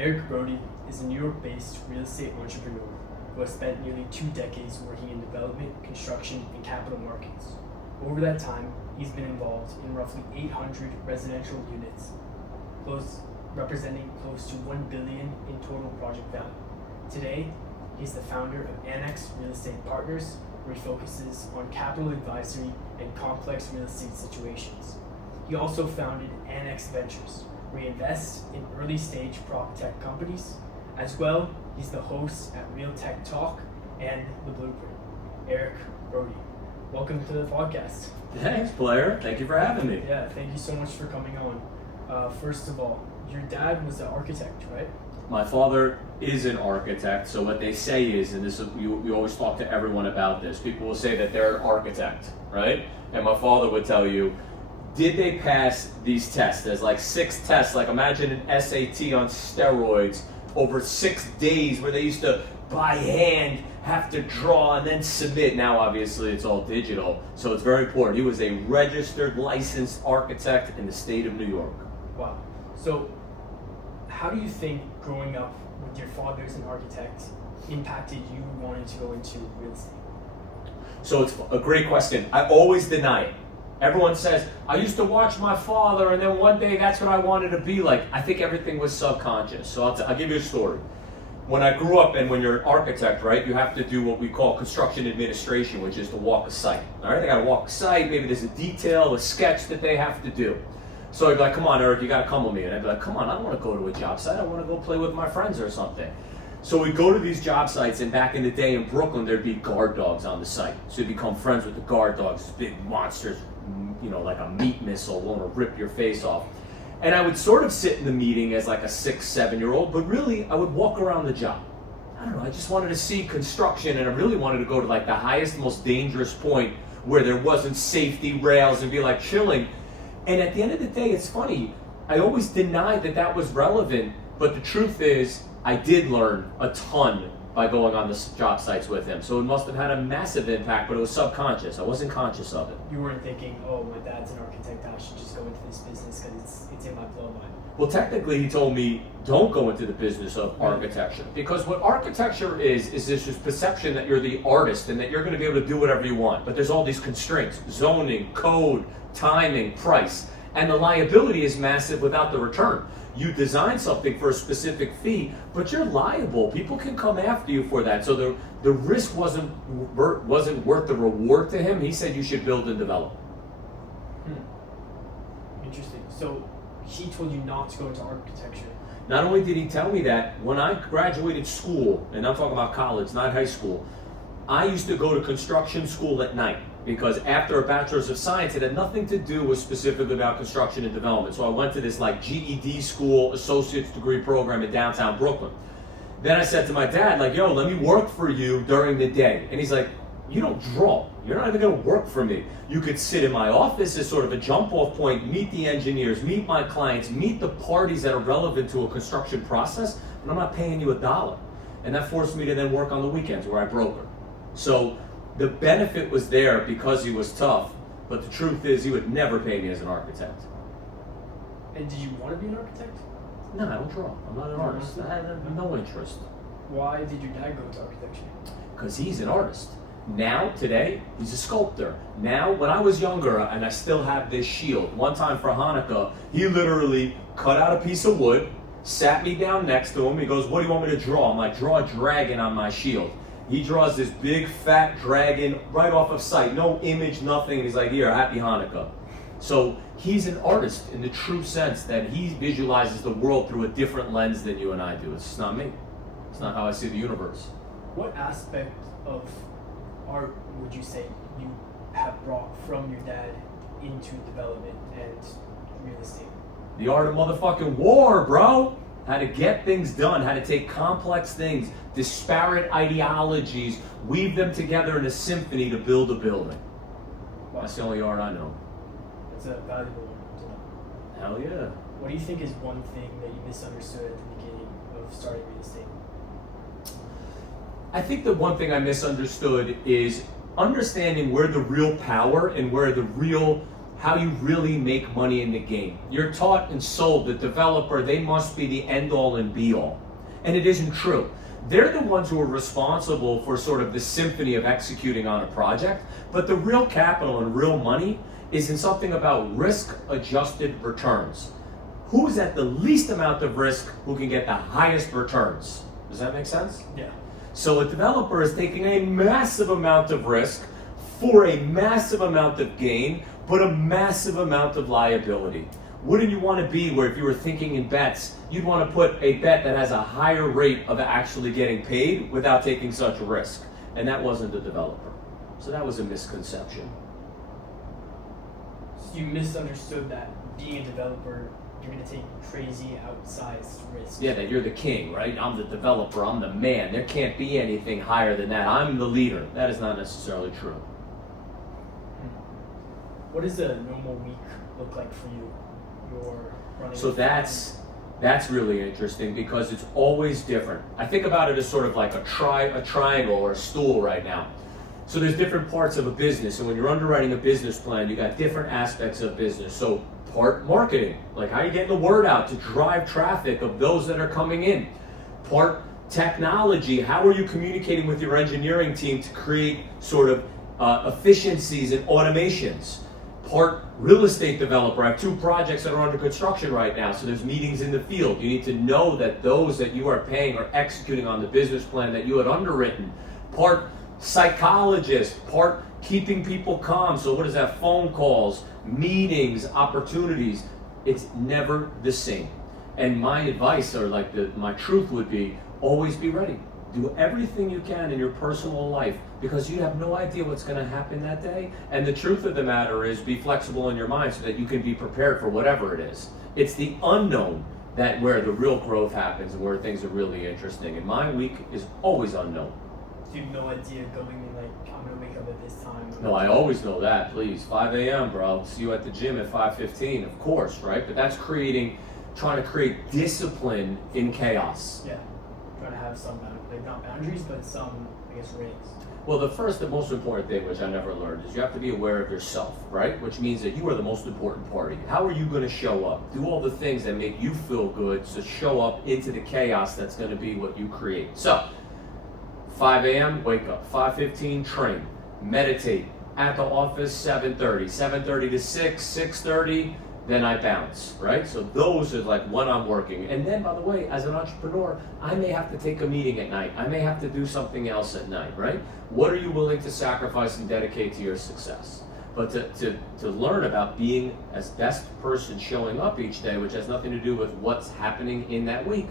Eric Brody is a New York-based real estate entrepreneur who has spent nearly 2 decades working in development, construction, and capital markets. Over that time, he's been involved in roughly 800 residential units, representing close to $1 billion in total project value. Today, he's the founder of Annex Real Estate Partners, where he focuses on capital advisory and complex real estate situations. He also founded Annex Ventures, where he invests in early stage prop tech companies. As well, he's the host at Real Tech Talk and The Blueprint. Eric Brody, welcome to the podcast. Thanks, Blair. Thank you for having me. Yeah, thank you so much for coming on. First of all, your dad was an architect, right? My father is an architect, so what they say is, and we always talk to everyone about this, people will say that they're an architect, right? And my father would tell you, did they pass these tests? There's like 6 tests, like imagine an SAT on steroids over 6 days where they used to, by hand, have to draw and then submit. Now, obviously, it's all digital, so it's very important. He was a registered, licensed architect in the state of New York. Wow. So, how do you think growing up with your father as an architect impacted you wanting to go into real estate? So it's a great question. I always deny it. Everyone says, I used to watch my father and then one day that's what I wanted to be like. I think everything was subconscious. So I'll give you a story. When I grew up, and when you're an architect, right, you have to do what we call construction administration, which is to walk a site. All right, they got to walk a site. Maybe there's a detail, a sketch that they have to do. So I'd be like, come on, Eric, you got to come with me. And I'd be like, come on, I don't want to go to a job site. I want to go play with my friends or something. So we'd go to these job sites, and back in the day in Brooklyn, there'd be guard dogs on the site. So you'd become friends with the guard dogs, these big monsters, you know, like a meat missile, want to rip your face off. And I would sort of sit in the meeting as like a 6, 7-year-old, but really I would walk around the job. I don't know, I just wanted to see construction, and I really wanted to go to like the highest, most dangerous point where there wasn't safety rails and be like chilling. And at the end of the day, it's funny, I always denied that that was relevant, but the truth is, I did learn a ton by going on the job sites with him. So it must have had a massive impact, but it was subconscious. I wasn't conscious of it. You weren't thinking, oh, my dad's an architect, I should just go into this business because it's in my bloodline. Well, technically, he told me, don't go into the business of architecture. Because what architecture is this perception that you're the artist and that you're going to be able to do whatever you want. But there's all these constraints, zoning, code, timing, price. And the liability is massive without the return. You design something for a specific fee, but you're liable. People can come after you for that. So the risk wasn't worth the reward to him. He said you should build and develop. Interesting. So he told you not to go into architecture. Not only did he tell me that, when I graduated school, and I'm talking about college, not high school, I used to go to construction school at night. Because after a bachelor's of science, it had nothing to do with specifically about construction and development. So I went to this like GED school, associate's degree program in downtown Brooklyn. Then I said to my dad, like, yo, let me work for you during the day. And he's like, you don't draw. You're not even gonna work for me. You could sit in my office as sort of a jump off point, meet the engineers, meet my clients, meet the parties that are relevant to a construction process, but I'm not paying you $1. And that forced me to then work on the weekends where I brokered. So the benefit was there because he was tough, but the truth is he would never pay me as an architect. And did you want to be an architect? No, I don't draw. I'm not an artist. I have no interest. Why did your dad go into architecture? Because he's an artist. Now, today, he's a sculptor. Now, when I was younger, and I still have this shield, one time for Hanukkah, he literally cut out a piece of wood, sat me down next to him, he goes, what do you want me to draw? I'm like, draw a dragon on my shield. He draws this big fat dragon right off of sight, no image, nothing, and he's like, here, happy Hanukkah. So he's an artist in the true sense that he visualizes the world through a different lens than you and I do. It's just not me. It's not how I see the universe. What aspect of art would you say you have brought from your dad into development and real estate? The art of motherfucking war, bro. How to get things done, how to take complex things, disparate ideologies, weave them together in a symphony to build a building. Wow. That's the only art I know. That's a valuable one to know. Hell yeah. What do you think is one thing that you misunderstood at the beginning of starting real estate? I think the one thing I misunderstood is understanding where the real power and where the real how you really make money in the game. You're taught and sold the developer, they must be the end all and be all. And it isn't true. They're the ones who are responsible for sort of the symphony of executing on a project, but the real capital and real money is in something about risk-adjusted returns. Who's at the least amount of risk who can get the highest returns? Does that make sense? Yeah. So a developer is taking a massive amount of risk for a massive amount of gain, but a massive amount of liability. Wouldn't you want to be where if you were thinking in bets, you'd want to put a bet that has a higher rate of actually getting paid without taking such a risk? And that wasn't the developer. So that was a misconception. So you misunderstood that being a developer, you're going to take crazy outsized risks. Yeah, that you're the king, right? I'm the developer, I'm the man. There can't be anything higher than that. I'm the leader. That is not necessarily true. What does a normal week look like for you? You're running. So that's really interesting because it's always different. I think about it as sort of like a triangle or a stool right now. So there's different parts of a business, and when you're underwriting a business plan, you got different aspects of business. So part marketing, like how you getting the word out to drive traffic of those that are coming in. Part technology, how are you communicating with your engineering team to create sort of efficiencies and automations. Part real estate developer. I have 2 projects that are under construction right now, so there's meetings in the field. You need to know that those that you are paying are executing on the business plan that you had underwritten. Part psychologist, part keeping people calm. So what is that? Phone calls, meetings, opportunities. It's never the same. And my advice, or like my truth would be, always be ready. Do everything you can in your personal life because you have no idea what's going to happen that day. And the truth of the matter is, be flexible in your mind so that you can be prepared for whatever it is. It's the unknown that where the real growth happens and where things are really interesting. And my week is always unknown. You have no idea going in, like, I'm going to wake up at this time. No, I always know that, please. 5 a.m., bro. See you at the gym at 5:15, of course, right? But that's trying to create discipline in chaos. Yeah. Trying to have some, like, not boundaries, but some, I guess, reins. Well, the first and most important thing, which I never learned, is you have to be aware of yourself, right? Which means that you are the most important party. How are you going to show up? Do all the things that make you feel good to show up into the chaos that's going to be what you create. So, 5 a.m., wake up. 5:15, train. Meditate. At the office, 7:30. 7:30 to 6, 6:30, then I bounce, right? So those are like when I'm working. And then, by the way, as an entrepreneur, I may have to take a meeting at night. I may have to do something else at night, right? What are you willing to sacrifice and dedicate to your success? But to learn about being as best person showing up each day, which has nothing to do with what's happening in that week,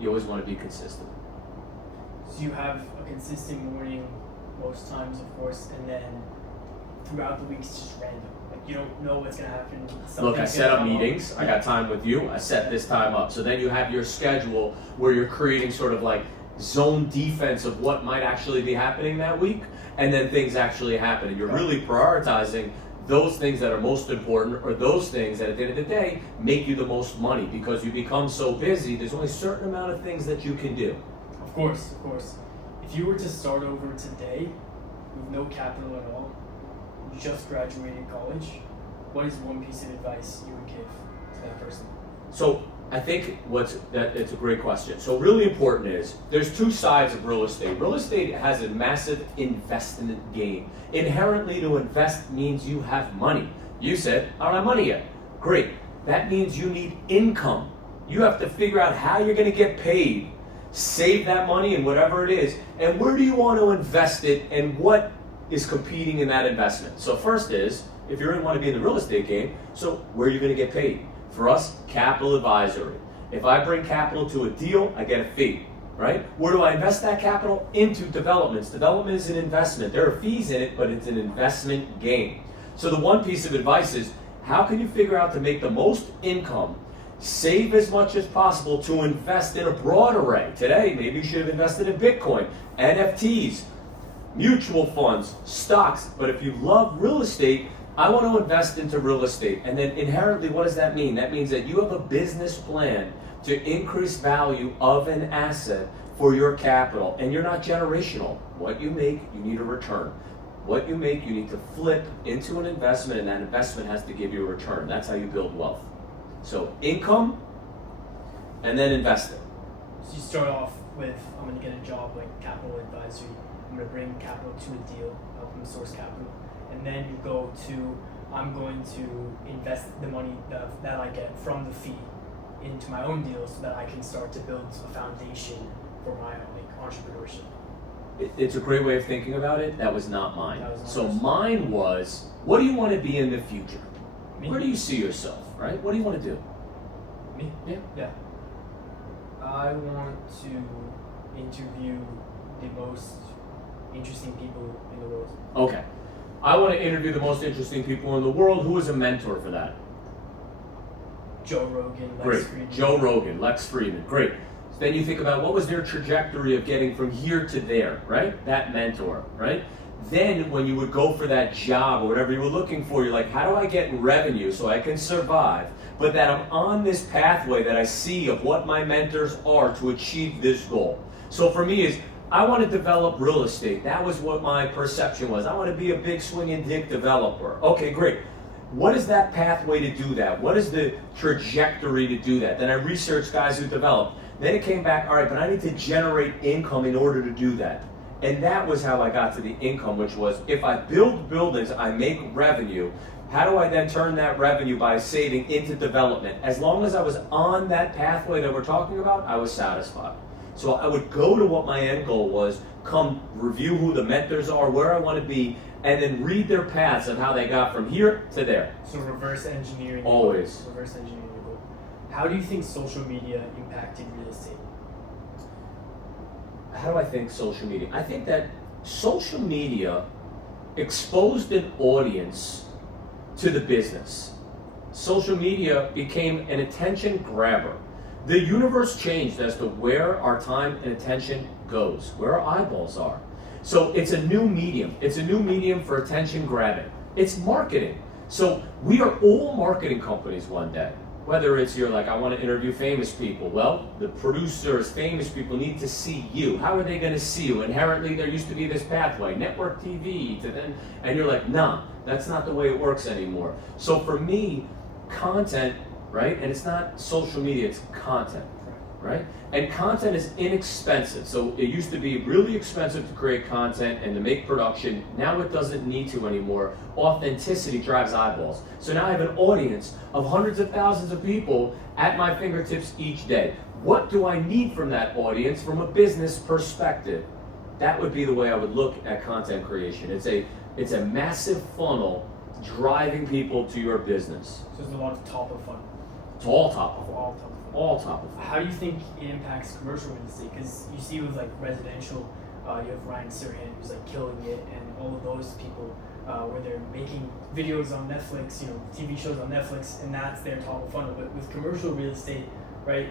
you always want to be consistent. So you have a consistent morning most times, of course, and then throughout the week it's just random. Like, you don't know what's going to happen. Look, I set up meetings. I got time with you. I set this time up. So then you have your schedule where you're creating sort of like zone defense of what might actually be happening that week, and then things actually happen. And you're really prioritizing those things that are most important, or those things that at the end of the day make you the most money, because you become so busy, there's only a certain amount of things that you can do. Of course, of course. If you were to start over today with no capital at all, you just graduated college, what is one piece of advice you would give to that person? So I think it's a great question. So really important is, there's 2 sides of real estate. Real estate has a massive investment game. Inherently, to invest means you have money. You said, I don't have money yet. Great. That means you need income. You have to figure out how you're going to get paid, save that money and whatever it is, and where do you want to invest it, and what is competing in that investment. So first is, if you really want to be in the real estate game, so where are you going to get paid? For us, capital advisory. If I bring capital to a deal, I get a fee, right? Where do I invest that capital? Into developments. Development is an investment. There are fees in it, but it's an investment game. So the one piece of advice is, how can you figure out to make the most income, save as much as possible to invest in a broad array? Today, maybe you should have invested in Bitcoin, NFTs, mutual funds, stocks. But if you love real estate, I want to invest into real estate. And then inherently, what does that mean? That means that you have a business plan to increase value of an asset for your capital. And you're not generational. What you make, you need a return. What you make, you need to flip into an investment, and that investment has to give you a return. That's how you build wealth. So income, and then investing. So you start off with, I'm going to get a job like capital advisory. I'm going to bring capital to a deal, help them source capital. And then you go to, I'm going to invest the money that I get from the fee into my own deal so that I can start to build a foundation for my entrepreneurship. It's a great way of thinking about it. That was not mine. That was not So yours. mine was, what do you want to be in the future? Me? Where do you see yourself, right? What do you want to do? Me? Yeah. Yeah. I want to interview the most interesting people in the world. Okay. I want to interview the most interesting people in the world. Who is a mentor for that? Joe Rogan, Lex Great. Friedman. Joe Rogan, Lex Friedman. Great. So then you think about what was their trajectory of getting from here to there, right? That mentor, right? Then when you would go for that job or whatever you were looking for, you're like, how do I get revenue so I can survive, but that I'm on this pathway that I see of what my mentors are to achieve this goal. So for me is, I want to develop real estate. That was what my perception was. I want to be a big swinging dick developer. Okay, great. What is that pathway to do that? What is the trajectory to do that? Then I researched guys who developed. Then it came back, all right, but I need to generate income in order to do that. And that was how I got to the income, which was, if I build buildings, I make revenue. How do I then turn that revenue by saving into development? As long as I was on that pathway that we're talking about, I was satisfied. So I would go to what my end goal was, come review who the mentors are, where I want to be, and then read their paths of how they got from here to there. So reverse engineering. Always. Reverse engineering your goal. How do you think social media impacted real estate? How do I think social media? I think that social media exposed an audience to the business. Social media became an attention grabber. The universe changed as to where our time and attention goes, where our eyeballs are. So it's a new medium. It's a new medium for attention grabbing. It's marketing. So we are all marketing companies one day. Whether it's you're like, I want to interview famous people. Well, the producers, famous people need to see you. How are they going to see you? Inherently, there used to be this pathway, network TV, to then, and you're like, nah, that's not the way it works anymore. So for me, content, right? And it's not social media, it's content, right? And content is inexpensive. So it used to be really expensive to create content and to make production. Now it doesn't need to anymore. Authenticity drives eyeballs. So now I have an audience of hundreds of thousands of people at my fingertips each day. What do I need from that audience from a business perspective? That would be the way I would look at content creation. It's a massive funnel driving people to your business. So there's a lot of top of funnel. It's all top of All top of funnel. all top of funnel. How do you think it impacts commercial real estate? Because you see with like residential, you have Ryan Serhant who's like killing it, and all of those people where they're making videos on Netflix, TV shows on Netflix, and that's their top of funnel. But with commercial real estate, right?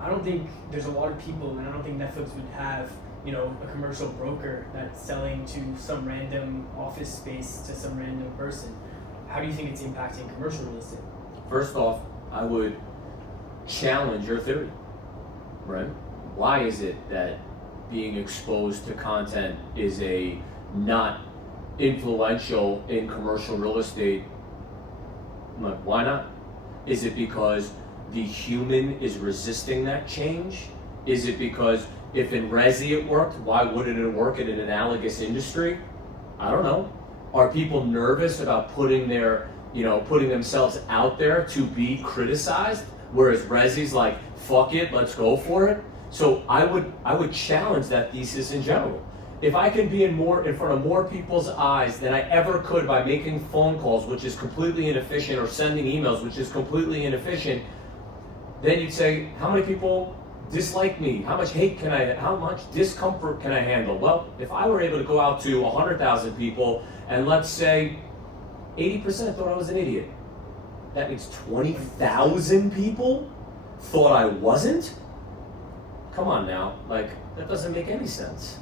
I don't think there's a lot of people, and I don't think Netflix would have, a commercial broker that's selling to some random office space to some random person. How do you think it's impacting commercial real estate? First off, I would challenge your theory, right? Why is it that being exposed to content is a not influential in commercial real estate? Like, why not? Is it because the human is resisting that change? Is it because if in resi it worked, why wouldn't it work in an analogous industry? I don't know. Are people nervous about putting themselves out there to be criticized? Whereas resi's like, fuck it, let's go for it. So I would challenge that thesis in general. If I can be in front of more people's eyes than I ever could by making phone calls, which is completely inefficient, or sending emails, which is completely inefficient, then you'd say, how many people dislike me? How much hate how much discomfort can I handle? Well, if I were able to go out to 100,000 people and let's say 80% thought I was an idiot, that means 20,000 people thought I wasn't? Come on now, that doesn't make any sense.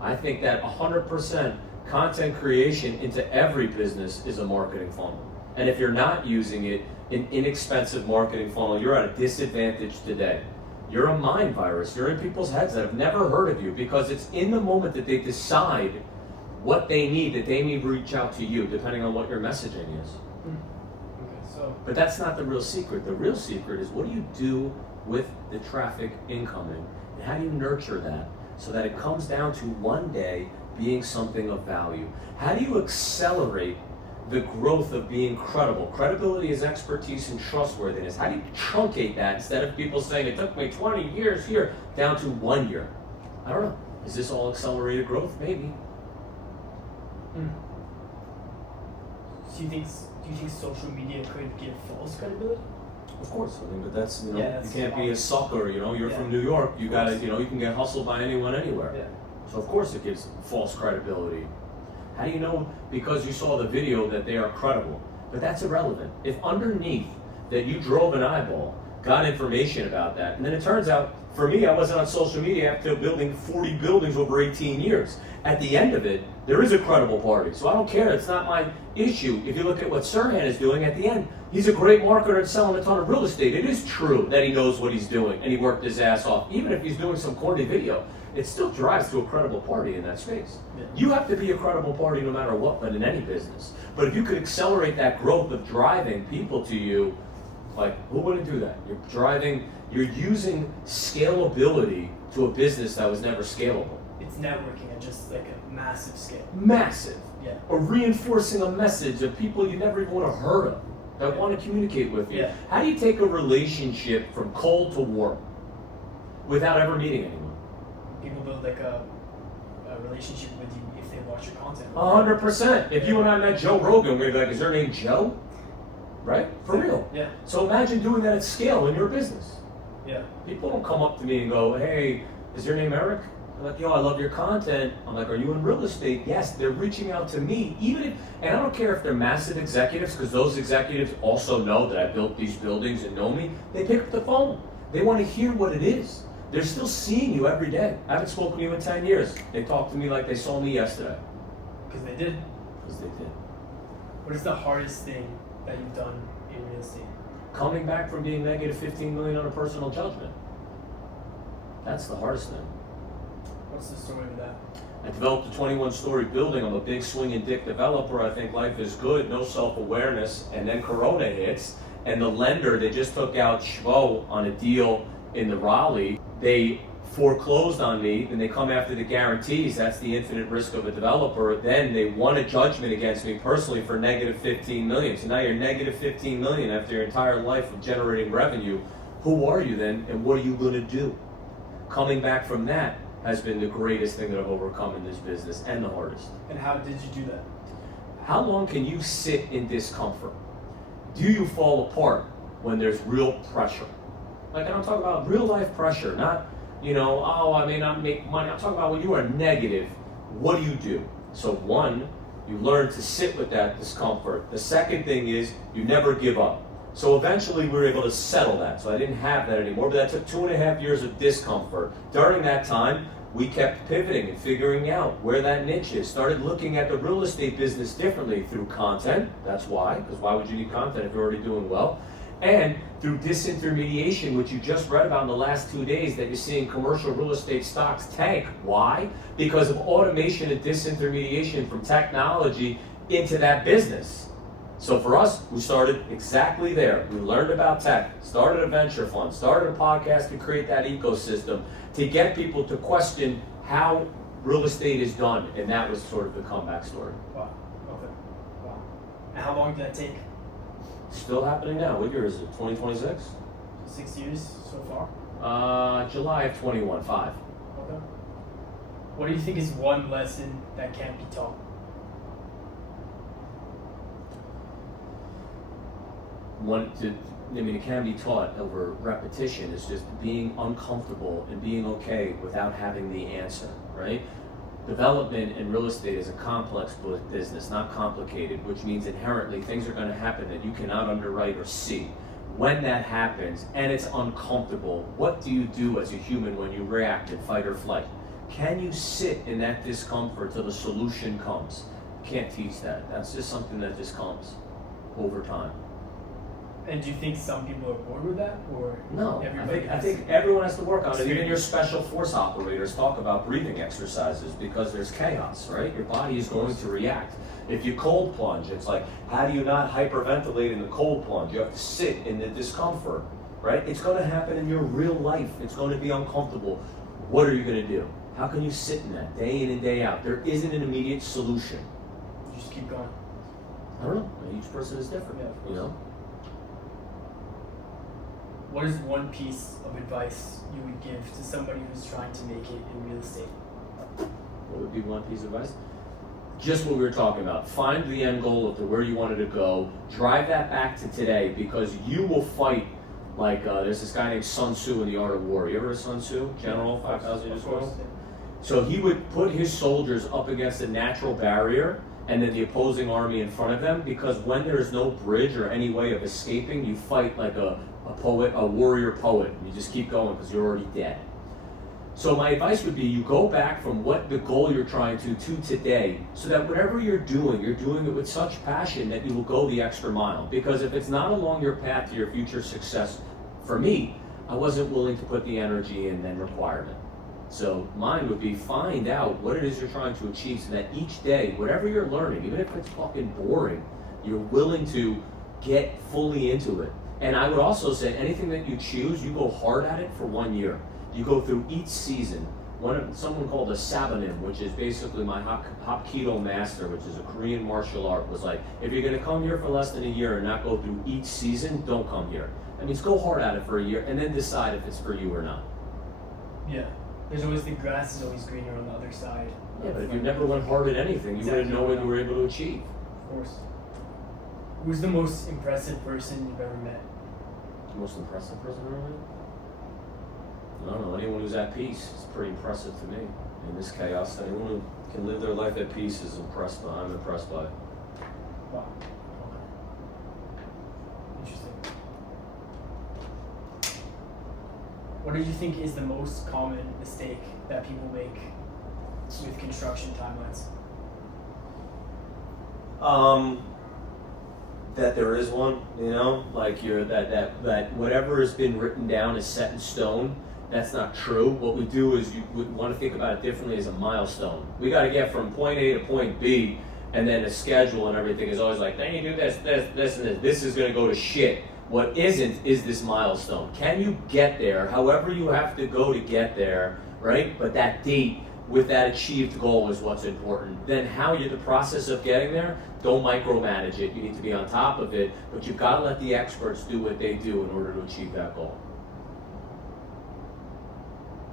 I think that 100% content creation into every business is a marketing funnel. And if you're not using it, an inexpensive marketing funnel, you're at a disadvantage today. You're a mind virus. You're in people's heads that have never heard of you because it's in the moment that they decide what they need, that they may reach out to you, depending on what your messaging is. Okay, so But that's not the real secret. The real secret is, what do you do with the traffic incoming, and how do you nurture that so that it comes down to one day being something of value? How do you accelerate the growth of being credible? Credibility is expertise and trustworthiness. How do you truncate that instead of people saying it took me 20 years here down to 1 year? I don't know. Is this all accelerated growth? Maybe. do you think social media could give false credibility? Of course. I mean, but that's, you know, Yeah, that's you can't be a sucker, you know, you're Yeah. from New York, you gotta, you know, you can get hustled by anyone anywhere. Yeah. So of course it gives false credibility. How do you know because you saw the video that they are credible? But that's irrelevant. If underneath that you drove an eyeball, got information about that, and then it turns out, for me, I wasn't on social media after building 40 buildings over 18 years. At the end of it, there is a credible party. So I don't care, it's not my issue. If you look at what Sirhan is doing at the end, he's a great marketer and selling a ton of real estate. It is true that he knows what he's doing and he worked his ass off. Even if he's doing some corny video, it still drives to a credible party in that space. Yeah. You have to be a credible party no matter what, but in any business. But if you could accelerate that growth of driving people to you, like, who wouldn't do that? You're using scalability to a business that was never scalable. It's networking at just like a massive scale. Massive. Yeah. Or reinforcing a message of people you never even would have heard of that want to communicate with you. Yeah. How do you take a relationship from cold to warm without ever meeting anyone? People build like a relationship with you if they watch your content. 100%. If you and I met Joe Rogan, we'd be like, is her name Joe? Right? For real. Yeah. So imagine doing that at scale in your business. Yeah. People don't come up to me and go, hey, is your name Eric? They're like, yo, I love your content. I'm like, are you in real estate? Yes, they're reaching out to me. Even if, and I don't care if they're massive executives, because those executives also know that I built these buildings and know me. They pick up the phone. They want to hear what it is. They're still seeing you every day. I haven't spoken to you in 10 years. They talk to me like they saw me yesterday. Because they did. Because they did. What is the hardest thing that you've done in real estate? Coming back from being negative 15 million on a personal judgment. That's the hardest thing. What's the story of that? I developed a 21-story building. I'm a big swinging dick developer. I think life is good, no self-awareness. And then Corona hits, and the lender, they just took out Schvo on a deal in the Raleigh. They foreclosed on me, then they come after the guarantees. That's the infinite risk of a developer. Then they won a judgment against me personally for negative 15 million. So now you're negative 15 million after your entire life of generating revenue. Who are you then, and what are you going to do? Coming back from that has been the greatest thing that I've overcome in this business, and the hardest. And how did you do that? How long can you sit in discomfort? Do you fall apart when there's real pressure? Like, and I'm talking about real life pressure, not, you know, oh, I may not make money. I'm talking about when you are negative, what do you do? So one, you learn to sit with that discomfort. The second thing is you never give up. So eventually we were able to settle that. So I didn't have that anymore, but that took 2.5 years of discomfort. During that time, we kept pivoting and figuring out where that niche is. Started looking at the real estate business differently through content. That's why, because why would you need content if you're already doing well? And through disintermediation, which you just read about in the last 2 days, that you're seeing commercial real estate stocks tank. Why? Because of automation and disintermediation from technology into that business. So for us, we started exactly there. We learned about tech, started a venture fund, started a podcast to create that ecosystem, to get people to question how real estate is done. And that was sort of the comeback story. Wow. Okay. Wow. And how long did that take? Still happening now. What year is it? 2026? 6 years so far? July of 21, 5. Okay. What do you think is one lesson that can't be taught? It can be taught over repetition. It's just being uncomfortable and being okay without having the answer, right? Development in real estate is a complex business, not complicated, which means inherently things are going to happen that you cannot underwrite or see. When that happens and it's uncomfortable, what do you do as a human when you react in fight or flight? Can you sit in that discomfort till the solution comes? You can't teach that. That's just something that just comes over time. And do you think some people are bored with that, or No, everybody I think everyone has to work on it. Even your special force operators talk about breathing exercises because there's chaos, right? Your body is going to react. If you cold plunge, it's like, how do you not hyperventilate in the cold plunge? You have to sit in the discomfort, right? It's going to happen in your real life. It's going to be uncomfortable. What are you going to do? How can you sit in that day in and day out? There isn't an immediate solution. You just keep going? I don't know. Each person is different, Yeah, you know? What is one piece of advice you would give to somebody who's trying to make it in real estate? What would be one piece of advice? Just what we were talking about. Find the end goal of where you wanted to go. Drive that back to today, because you will fight. Like there's this guy named Sun Tzu in The Art of War. You ever heard of Sun Tzu? General, 5,000 years ago? So he would put his soldiers up against a natural barrier and then the opposing army in front of them, because when there's no bridge or any way of escaping, you fight like a poet, a warrior poet. You just keep going because you're already dead. So my advice would be, you go back from what the goal you're trying to today, so that whatever you're doing it with such passion that you will go the extra mile. Because if it's not along your path to your future success, for me, I wasn't willing to put the energy and then requirement. So mine would be, find out what it is you're trying to achieve, so that each day, whatever you're learning, even if it's fucking boring, you're willing to get fully into it. And I would also say, anything that you choose, you go hard at it for 1 year. You go through each season. Someone called a sabonim, which is basically my Hapkido master, which is a Korean martial art, was like, if you're gonna come here for less than a year and not go through each season, don't come here. That means go hard at it for a year and then decide if it's for you or not. Yeah. There's always, the grass is always greener on the other side. Yeah, but if you never went hard at anything, you wouldn't know what you were able to achieve. Of course. Who's the most impressive person you've ever met? The most impressive person I've ever met? I don't know, anyone who's at peace is pretty impressive to me. In this chaos, anyone who can live their life at peace is impressed by. I'm impressed by. Wow. Okay. Interesting. What do you think is the most common mistake that people make with construction timelines? That there is one, you know, like that whatever has been written down is set in stone. That's not true. What we do is you would want to think about it differently as a milestone. We got to get from point A to point B, and then the schedule and everything is always like, then you do this, and this. This is going to go to shit. What isn't is this milestone. Can you get there, however you have to go to get there, right? But that date with that achieved goal is what's important. Then the process of getting there, don't micromanage it. You need to be on top of it, but you've got to let the experts do what they do in order to achieve that goal.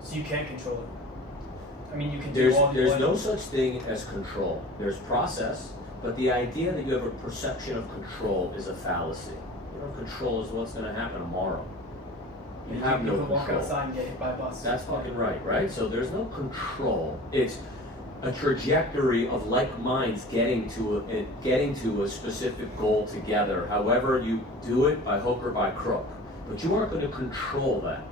So you can't control it. I mean, you can There's do no such thing as control. There's process, but the idea that you have a perception of control is a fallacy. You know, control is what's going to happen tomorrow. You have no control. Walk outside and get hit by a bus. That's fucking right? So there's no control. It's a trajectory of like minds getting to a specific goal together. However you do it, by hook or by crook. But you aren't going to control that.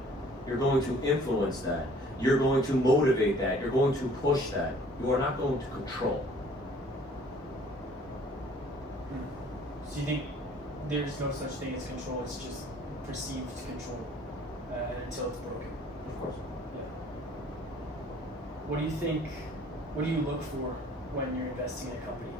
You're going to influence that. You're going to motivate that. You're going to push that. You are not going to control. So you think there's no such thing as control, it's just perceived control until it's broken? Of course. Yeah. What do you think, what do you look for when you're investing in a company?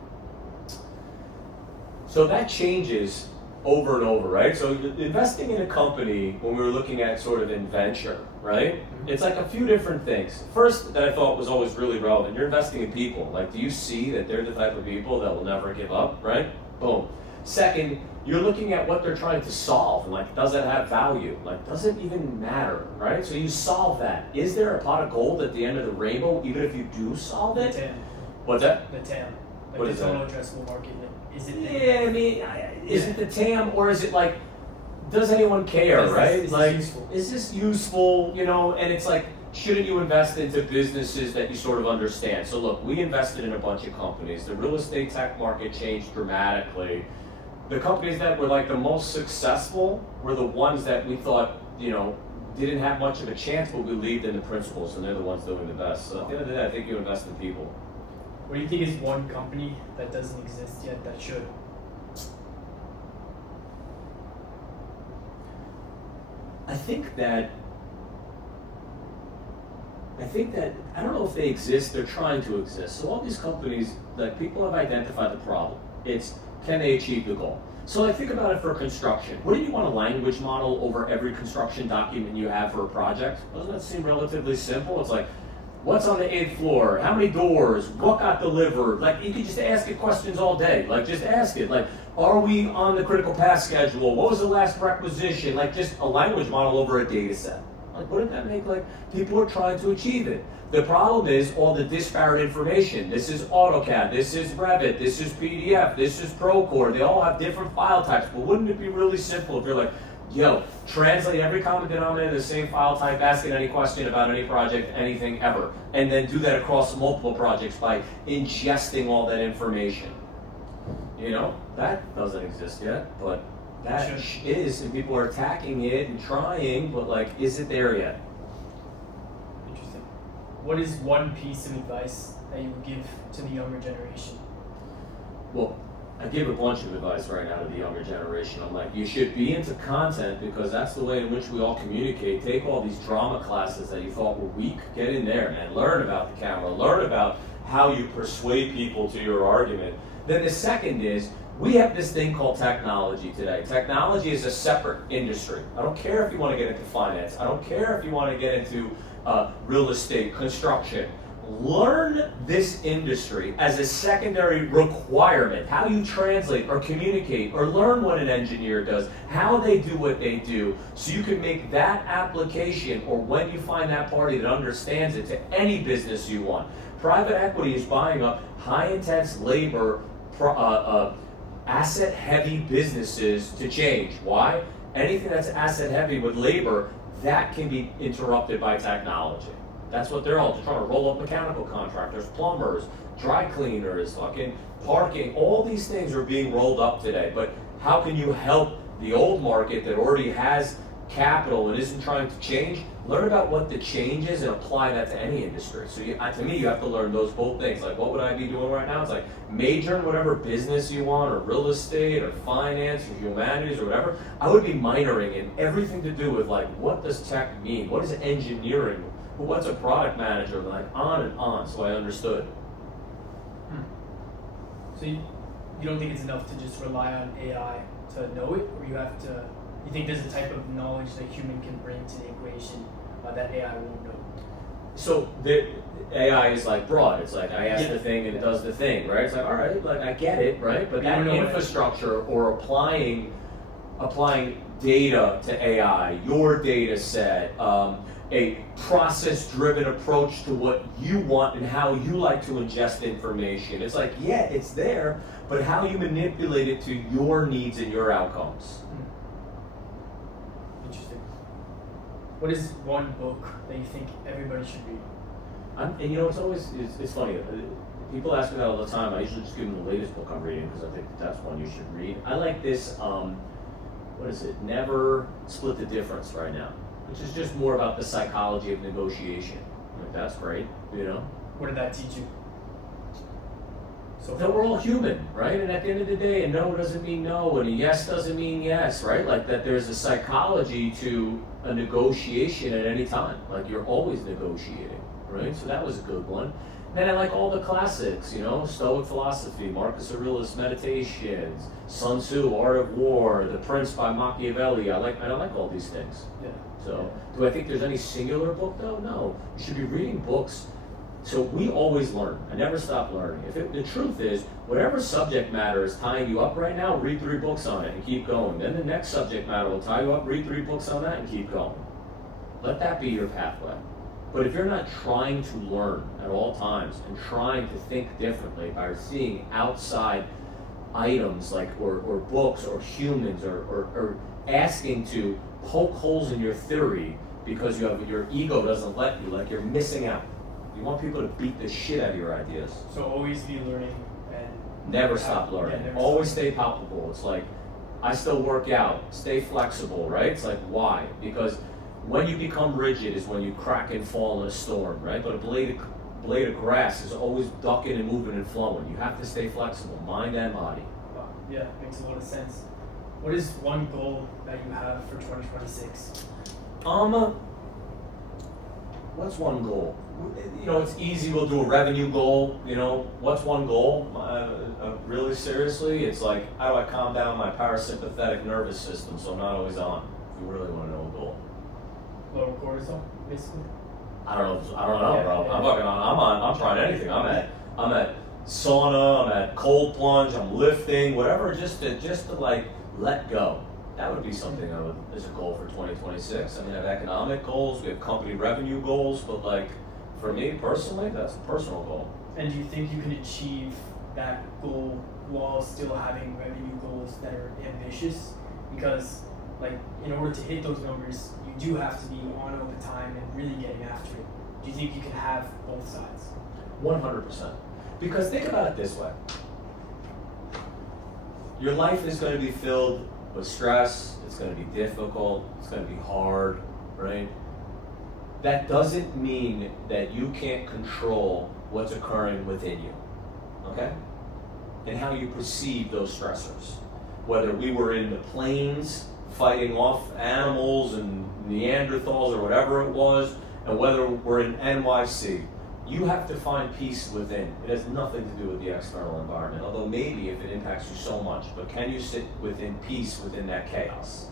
So that changes over and over, right? So investing in a company, when we were looking at sort of in venture, right? Mm-hmm. It's like a few different things. First, that I thought was always really relevant, you're investing in people. Like, do you see that they're the type of people that will never give up, right? Boom. Second, you're looking at what they're trying to solve, and like, does that have value? Like, does it even matter, right? So you solve that. Is there a pot of gold at the end of the rainbow, even if you do solve it? The TAM. What's that? The TAM. Like what the is total that? addressable market. Like, is it Yeah, I mean, is it the TAM, or is it like, does anyone care, right? Is like, this useful? Is this useful, you know? And it's like, shouldn't you invest into businesses that you sort of understand? So look, we invested in a bunch of companies. The real estate tech market changed dramatically. The companies that were like the most successful were the ones that we thought, you know, didn't have much of a chance, but we believed in the principles, and they're the ones doing the best. So at the end of the day, I think you invest in people. What do you think is one company that doesn't exist yet that should? I think that I don't know if they exist, they're trying to exist. So all these companies, like, people have identified the problem. It's, can they achieve the goal? So like, think about it for construction. Wouldn't you want a language model over every construction document you have for a project? Doesn't that seem relatively simple? It's like, what's on the 8th floor? How many doors? What got delivered? Like, you could just ask it questions all day. Like, just ask it. Like, are we on the critical path schedule? What was the last requisition? Like, just a language model over a data set. Like, wouldn't that make, like, people are trying to achieve it? The problem is all the disparate information. This is AutoCAD, this is Revit, this is PDF, this is Procore. They all have different file types, but wouldn't it be really simple if you're like, yo, translate every common denominator in the same file type, ask it any question about any project, anything ever, and then do that across multiple projects by ingesting all that information. You know, that doesn't exist yet, but that is, and people are attacking it and trying, but like, is it there yet? Interesting. What is one piece of advice that you would give to the younger generation? Well, I give a bunch of advice right now to the younger generation. I'm like, you should be into content because that's the way in which we all communicate. Take all these drama classes that you thought were weak, get in there, man. Learn about the camera, learn about how you persuade people to your argument. Then the second is, we have this thing called technology today. Technology is a separate industry. I don't care if you want to get into finance. I don't care if you want to get into real estate, construction. Learn this industry as a secondary requirement. How you translate or communicate or learn what an engineer does, how they do what they do, so you can make that application, or when you find that party that understands it, to any business you want. Private equity is buying up high-intense labor, asset-heavy businesses to change. Why? Anything that's asset-heavy with labor, that can be interrupted by technology. That's what they're all trying to roll up. Mechanical contractors, plumbers, dry cleaners, fucking parking. All these things are being rolled up today. But how can you help the old market that already has capital and isn't trying to change? Learn about what the change is and apply that to any industry. So to me, you have to learn those both things. Like, what would I be doing right now? It's like, major in whatever business you want, or real estate, or finance, or humanities, or whatever. I would be minoring in everything to do with, like, what does tech mean? What is engineering? What's a product manager? Like, on and on, so I understood. So you don't think it's enough to just rely on AI to know it, or you think there's a type of knowledge that human can bring to the equation that AI won't know? So the AI is like broad. It's like, I ask the thing and it does the thing, right? It's like, all right, like, I get it, right? But that infrastructure, or applying data to AI, your data set, a process-driven approach to what you want and how you like to ingest information. It's like, yeah, it's there, but how you manipulate it to your needs and your outcomes. Interesting. What is one book that you think everybody should read? And you know, it's funny. People ask me that all the time. I usually just give them the latest book I'm reading because I think that's one you should read. I like this, what is it? Never Split the Difference right now, which is just more about the psychology of negotiation. Like, that's great, you know? What did that teach you? So that we're all human, right? And at the end of the day, a no doesn't mean no, and a yes doesn't mean yes, right? Like, that there's a psychology to a negotiation at any time. Like, you're always negotiating, right? So that was a good one. Then I like all the classics, you know, Stoic philosophy, Marcus Aurelius Meditations, Sun Tzu, Art of War, The Prince by Machiavelli. I like all these things. Yeah. So, do I think there's any singular book though? No. You should be reading books. So we always learn. I never stop learning. The truth is, whatever subject matter is tying you up right now, read 3 books on it and keep going. Then the next subject matter will tie you up, read 3 books on that and keep going. Let that be your pathway. But if you're not trying to learn at all times and trying to think differently by seeing outside items like or books or humans or asking to poke holes in your theory because your ego doesn't let you, like, you're missing out. You want people to beat the shit out of your ideas. So always be learning and never stop learning. Yeah, always stay palpable. It's like, I still work out. Stay flexible, right? It's like, why? Because when you become rigid is when you crack and fall in a storm, right? But a blade of grass is always ducking and moving and flowing. You have to stay flexible, mind and body. Wow. Yeah, makes a lot of sense. What is one goal that you have for 2026? What's one goal? You know, it's easy. We'll do a revenue goal. You know, what's one goal? Really seriously, it's like, how do I calm down my parasympathetic nervous system so I'm not always on? If you really want to know a goal. Lower cortisol, basically. I don't know, Yeah, bro. yeah. I'm trying anything. I'm at sauna. I'm at cold plunge. I'm lifting, whatever. Just to like let go. That would be something as a goal for 2026. I mean, I have economic goals. We have company revenue goals, but like for me personally, that's a personal goal. And do you think you can achieve that goal while still having revenue goals that are ambitious? Because, like, in order to hit those numbers, you do have to be on all the time and really getting after it. Do you think you can have both sides? 100%. Because think about it this way. Your life is going to be filled with stress. It's going to be difficult. It's going to be hard, right? That doesn't mean that you can't control what's occurring within you, okay? And how you perceive those stressors. Whether we were in the plains fighting off animals and Neanderthals or whatever it was, and whether we're in NYC, you have to find peace within. It has nothing to do with the external environment, although maybe if it impacts you so much, but can you sit within peace within that chaos?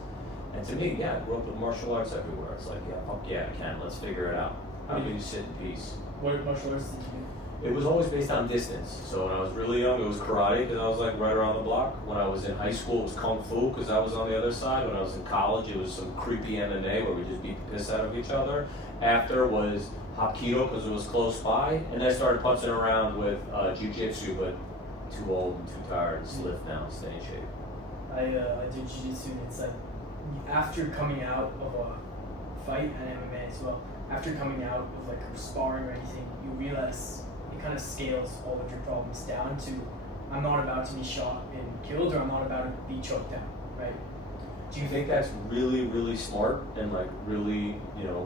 And to me, yeah, I grew up with martial arts everywhere. It's like, yeah, fuck yeah, I can. Let's figure it out. How do you sit in peace? What martial arts did you It was always based on distance. So when I was really young, it was karate because I was like right around the block. When I was in high school, it was kung fu because I was on the other side. When I was in college, it was some creepy MMA where we just beat the piss out of each other. After was Hapkido because it was close by. And then I started punching around with jiu-jitsu, but too old and too tired to lift now and stay in shape. I did jiu-jitsu, and it's like, after coming out of a fight and MMA as well, after coming out of like a sparring or anything, you realize it kind of scales all of your problems down to, I'm not about to be shot and killed, or I'm not about to be choked out, right? Do you think that's really, really smart and like really,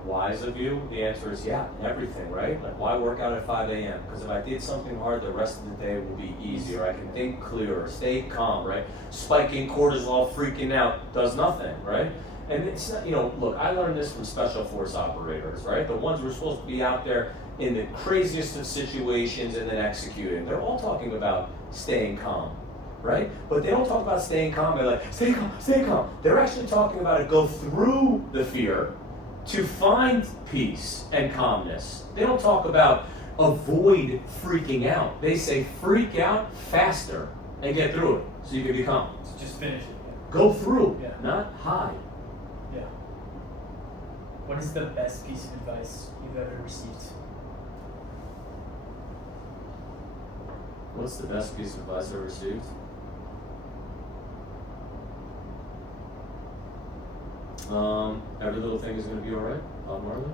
wise of you? The answer is yeah, everything, right? Like why work out at 5 a.m.? Because if I did something hard, the rest of the day will be easier. I can think clearer, stay calm, right? Spiking cortisol, freaking out does nothing, right? And it's not, look, I learned this from special force operators, right? The ones who are supposed to be out there in the craziest of situations and then executing. They're all talking about staying calm, right? But they don't talk about staying calm. They're like, stay calm, stay calm. They're actually talking about it, go through the fear to find peace and calmness. They don't talk about avoid freaking out. They say freak out faster and get through it so you can be calm. So just finish it. Go through, Yeah. not hide. Yeah. What is the best piece of advice you've ever received? What's the best piece of advice I've received? Every little thing is going to be alright, Bob Marley?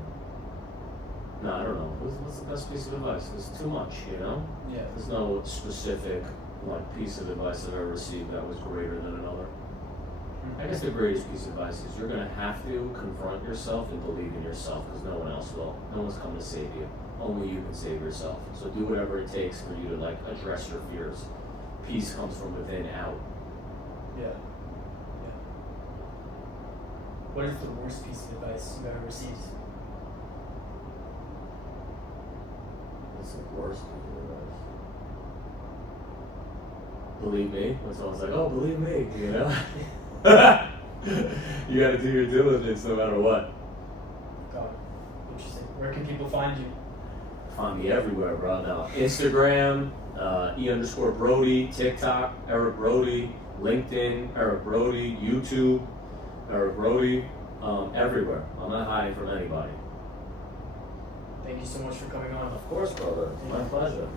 No, I don't know. What's the best piece of advice? There's too much, Yeah. There's no specific piece of advice I've ever received that was greater than another. I guess the greatest piece of advice is you're going to have to confront yourself and believe in yourself because no one else will. No one's coming to save you. Only you can save yourself. So do whatever it takes for you to address your fears. Peace comes from within out. Yeah. Yeah. What is the worst piece of advice you've ever received? What's the worst piece of advice? Believe me. When someone's like, oh, believe me, You got to do your diligence no matter what. Got it. Interesting. Where can people find you? Find me everywhere, bro. Now, Instagram, E_Brody, TikTok, Eric Brody, LinkedIn, Eric Brody, YouTube, Eric Brody, everywhere. I'm not hiding from anybody. Thank you so much for coming on. Of course, brother. It's my pleasure.